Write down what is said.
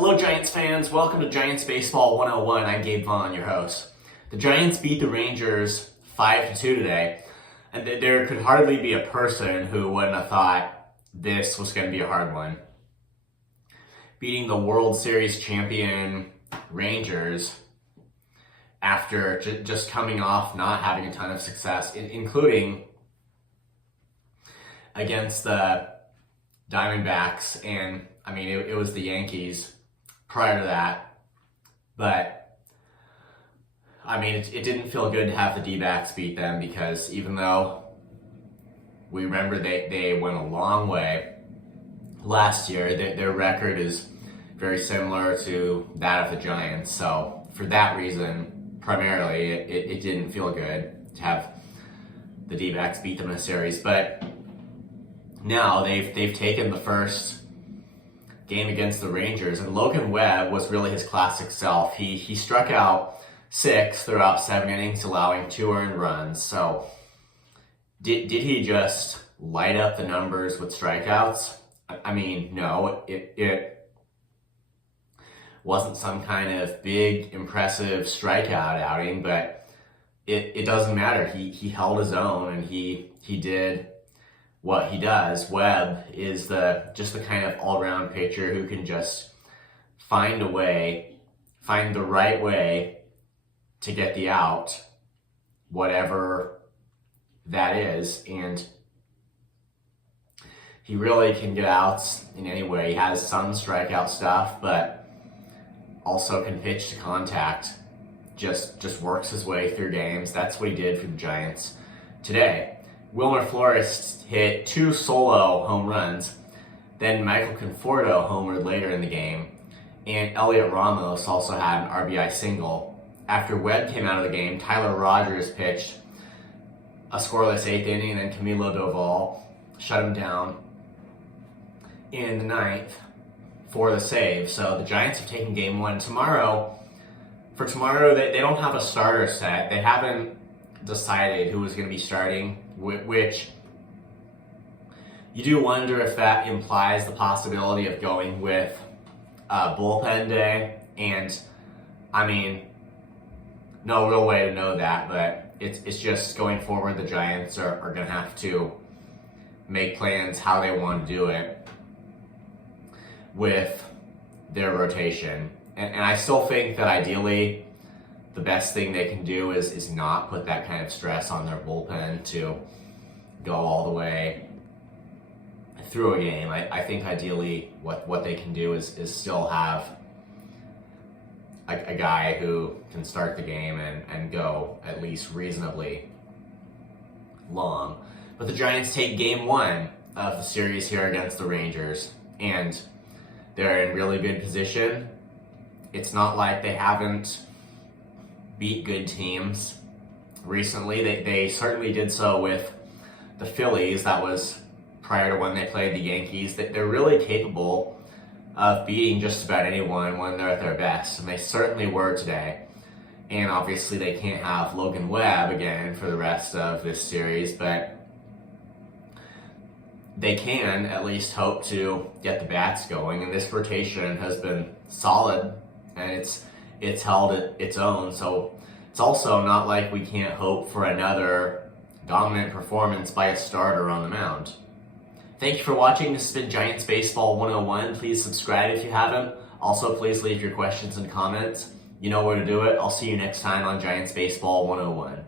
Hello Giants fans, welcome to Giants Baseball 101. I'm Gabe Vaughn, your host. The Giants beat the Rangers 5-2 today, and there could hardly be a person who wouldn't have thought this was going to be a hard one. Beating the World Series champion Rangers after just coming off not having a ton of success, including against the Diamondbacks, and I mean, it was the Yankees prior to that, but I mean, it didn't feel good to have the D-backs beat them, because even though we remember they went a long way last year, their record is very similar to that of the Giants. So for that reason, primarily, it didn't feel good to have the D-backs beat them in a series. But now they've taken the first game against the Rangers, and Logan Webb was really his classic self. He struck out 6 throughout 7 innings, allowing 2 earned runs. So did he just light up the numbers with strikeouts? I mean, no, it wasn't some kind of big, impressive strikeout outing, but it doesn't matter. He held his own, and he did what he does. Webb is just the kind of all-around pitcher who can just find the right way to get the out, whatever that is. And he really can get outs in any way. He has some strikeout stuff, but also can pitch to contact. Just works his way through games. That's what he did for the Giants today. Wilmer Flores hit 2 solo home runs. Then Michael Conforto homered later in the game. And Elliot Ramos also had an RBI single. After Webb came out of the game, Tyler Rogers pitched a scoreless 8th inning, and then Camilo Doval shut him down in the 9th for the save. So the Giants have taken game 1. For tomorrow, they don't have a starter set. They haven't decided who was going to be starting, which you do wonder if that implies the possibility of going with bullpen day. And I mean, no real way to know that, but it's just going forward, the Giants are going to have to make plans how they want to do it with their rotation. And I still think that ideally the best thing they can do is not put that kind of stress on their bullpen to go all the way through a game. I think ideally what they can do is still have a guy who can start the game and go at least reasonably long. But the Giants take game 1 of the series here against the Rangers, and they're in really good position. It's not like they haven't beat good teams recently. They certainly did so with the Phillies. That was prior to when they played the Yankees. They're really capable of beating just about anyone when they're at their best, and they certainly were today. And obviously they can't have Logan Webb again for the rest of this series, but they can at least hope to get the bats going. And this rotation has been solid, and it's held its own. So it's also not like we can't hope for another dominant performance by a starter on the mound. Thank you for watching. This has been Giants Baseball 101. Please subscribe if you haven't. Also, please leave your questions and comments. You know where to do it. I'll see you next time on Giants Baseball 101.